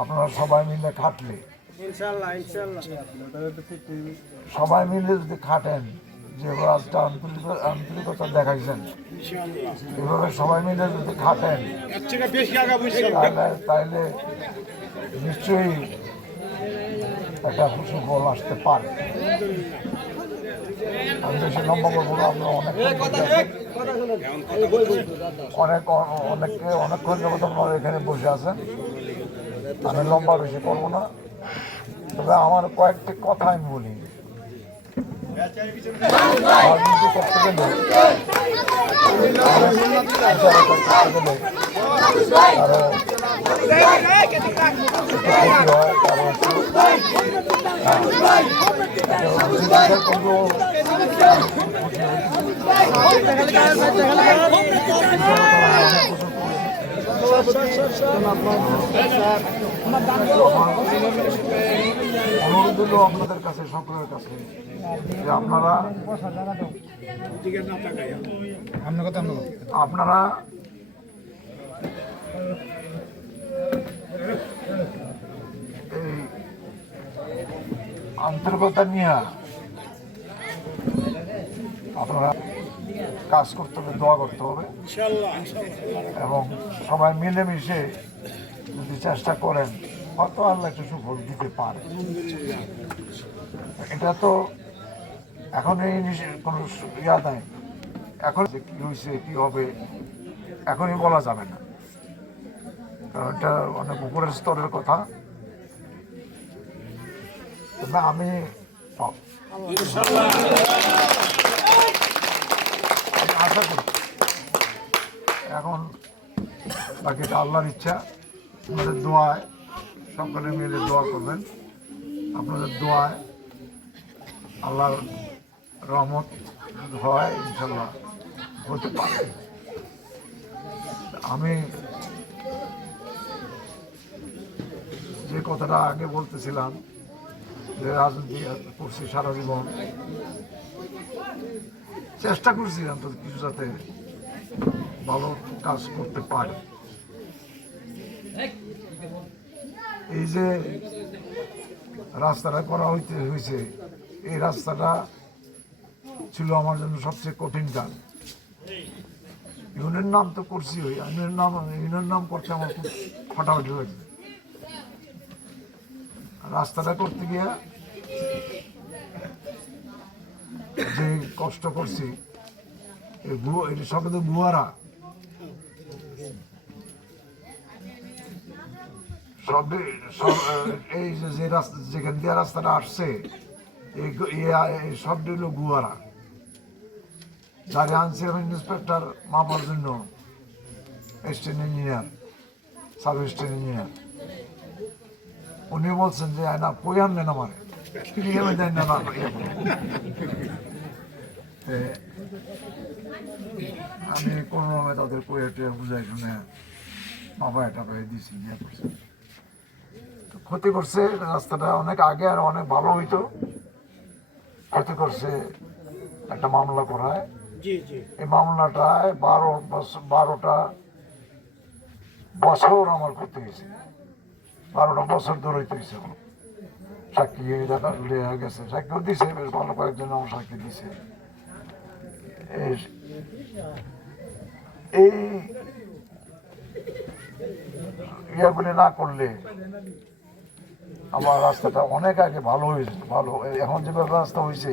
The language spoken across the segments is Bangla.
আপনারা সবাই মিলে খাটলে, সবাই মিলে যদি খাটেন, যেভাবে আজকে আন্তরিকতা দেখাইছেন, এভাবে সবাই মিলে যদি খাটেন তাহলে নিশ্চয়ই একটা সুফল আসতে পারে। আমি বেশি লম্বা করবো না, আপনারা অনেকক্ষণ যাবত আপনারা এখানে বসে আছেন, আমি লম্বা বেশি করবো না। তবে আমার কয়েকটি কথা আমি বলি। রাজনীতি করতে গেলে অনুরোধ হলো আপনাদের কাছে, সকলের কাছে, যে আপনারা এই আন্তরিকতা নিয়ে আপনারা কাজ করতে হবে, দোয়া করতে হবে এবং সবাই মিলেমিশে যদি চেষ্টা করেন হয়তো আল্লাহ একটু সুফল দিতে পারে। এটা তো এখন এই কোনো ইয়া নাই, এখন যে কি হয়েছে কি হবে এখনই বলা যাবে না, কারণ এটা অনেক উপরের স্তরের কথা। তবে আমি আশা করি এখন বাকিটা আল্লাহর ইচ্ছা। আপনাদের দোয়ায় সকলে মিলে দোয়া করবেন, আপনাদের দোয়ায় আল্লাহর রহমত হয়, ইনশাল্লাহ হতে পারে। আমি যে কথাটা আগে বলতেছিলাম যে রাজনীতি করছি সারা জীবন, চেষ্টা করছি অন্তত কিছু যাতে ভালো কাজ করতে পারে। এই যে রাস্তাটা করা হয়েছে, এই রাস্তাটা ছিল আমার জন্য সবচেয়ে কঠিন কাজ। ইউনিয়ন নাম তো করছি, ওই ইউনিয়ন নাম করতে আমার খুব ফাটাফাটি হয়েছে। রাস্তাটা করতে গিয়া যে কষ্ট করছি, এটা সব তো গুয়ারা, এই যে রাস্তা যেখান দিয়ে রাস্তাটা আসছে এই সবটা হলো গুয়ারা। যারা আনছি আমি ইন্সপেক্টর মাপার জন্য, assistant engineer, sub assistant engineer, উনি বলছেন যে না কই আনলেন আমারে, আমি কোনোভাবে তাদের কইয়া বুঝাই শুনে মাপায় টাপায় দিয়েছি, নিয়ে করছে। ক্ষতি করছে রাস্তাটা অনেক আগে আর অনেক ভালো হইতো, ক্ষতি করছে একটা মামলা করায়। এই মামলাটায় 12টা বছর আমার করতে গেছে, 12টা বছর ধরে হইতে গেছে। সাক্ষী লেয়া গেছে, সাক্ষীও দিছে, বেশ ভালো কয়েকজন আমার সাক্ষী দিছে। এই ইয়াগুলি না করলে আমার রাস্তাটা অনেক আগে ভালো হয়েছে, ভালো এখন যেভাবে রাস্তা হয়েছে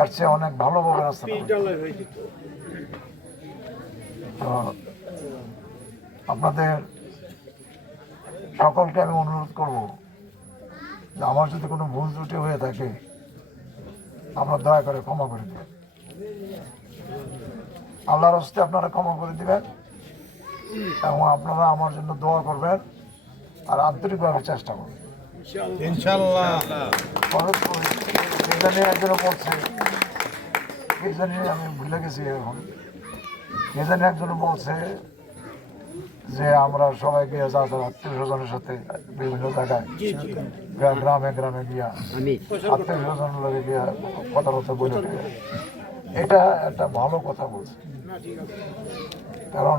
এর চেয়ে অনেক ভালোভাবে রাস্তাটা। তো আপনাদের সকলকে আমি অনুরোধ করব যে আমার যদি কোনো ভুল ত্রুটি হয়ে থাকে আপনারা দয়া করে ক্ষমা করে দেবেন, আল্লাহর হস্তে আপনারা ক্ষমা করে দিবেন এবং আপনারা আমার জন্য দোয়া করবেন আর আন্তরিকভাবে চেষ্টা করবেন ইনশাআল্লাহ। একজনও বলছে, কে জানি আমি ভুলে গেছি এখন, কে জানি একজনও বলছে যে আমরা সবাইকে আত্মীয় স্বজনের সাথে বিভিন্ন জায়গায় গ্রামে গ্রামে গিয়া আত্মীয় স্বজনের লোকে গিয়া কথাবার্তা বলে, এটা একটা ভালো কথা বলছে। কারণ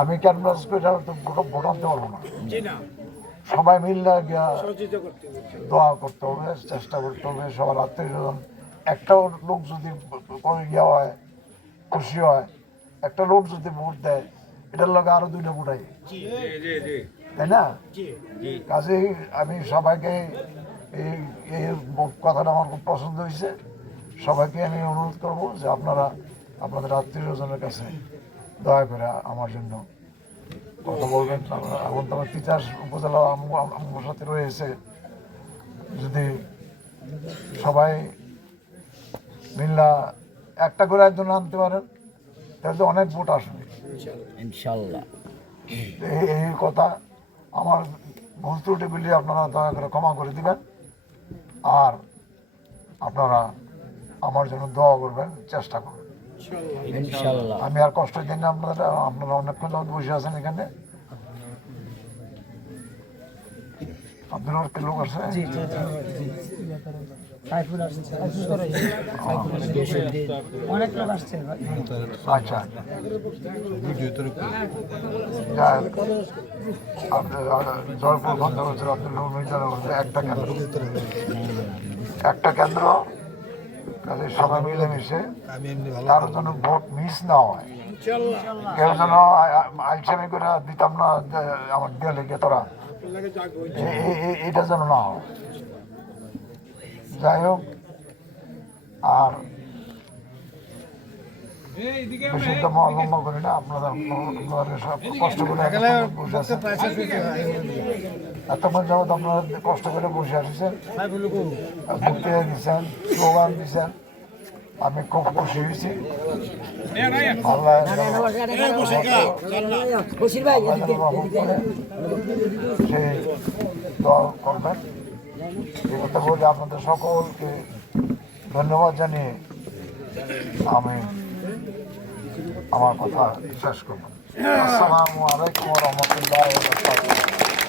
আমি ক্যানভাস করে তো ভোট আনতে পারবো না। সবাই মিললে গিয়া দোয়া করতে হবে, চেষ্টা করতে হবে। সবার আত্মীয় স্বজন একটাও লোক যদি ইয়ে হয়, খুশি হয়, একটা লোক যদি ভোট দেয়, এটার লগে আরো 2টা ভোটাই, তাই না? কাজেই আমি সবাইকে এই এই কথাটা আমার খুব পছন্দ হয়েছে। সবাইকে আমি অনুরোধ করব যে আপনারা আপনাদের আত্মীয় স্বজনের কাছে দয়া করে আমার জন্য কথা বলবেন। এখন তো আমার তিতাস উপজেলা আমার সাথে রয়েছে, যদি সবাই মিল্লা একটা করে একজন আনতে পারেন তাহলে তো অনেক ভোট আসবে ইনশাআল্লাহ। এই কথা। আমার ভুল ত্রুটি বলে আপনারা দয়া করে ক্ষমা করে দিবেন, আর আপনারা আমার জন্য দোয়া করবেন, চেষ্টা করবেন। ইনশাআল্লাহ। আমি আর কষ্ট দিই না আপনারা, আপনারা অনেকক্ষণ যাবত বসে আছেন এখানে। আপনার কি লোক আছে? অনেক লোক আসছে। আচ্ছা, জয়পুর বন্ধ হয়েছিল একটা কেন্দ্র, একটা কেন্দ্র। কাজে সবাই মিলেমিশে কারোর জন্য ভোট মিস না হয়, কেউ যেন আলসামি করে দিতাম না আমার দিয়ে লেগে তোরা, এটা যেন না হয়। যাই হোক, আর বেশি তো লম্বা করি না, আপনারা সব কষ্ট করে এতক্ষণ যাবত আপনারা কষ্ট করে বসে আসছেন, বক্তৃতা দিচ্ছেন, স্লোগান দিচ্ছেন, আমি খুব খুশি হয়েছি। সেই দোয়া করবেন। এই কথা বলে আপনাদের সকলকে ধন্যবাদ জানিয়ে আমি আমার কথা শেষ করব। আসসালামু আলাইকুম ওয়া রাহমাতুল্লাহি ওয়া বারাকাতুহু।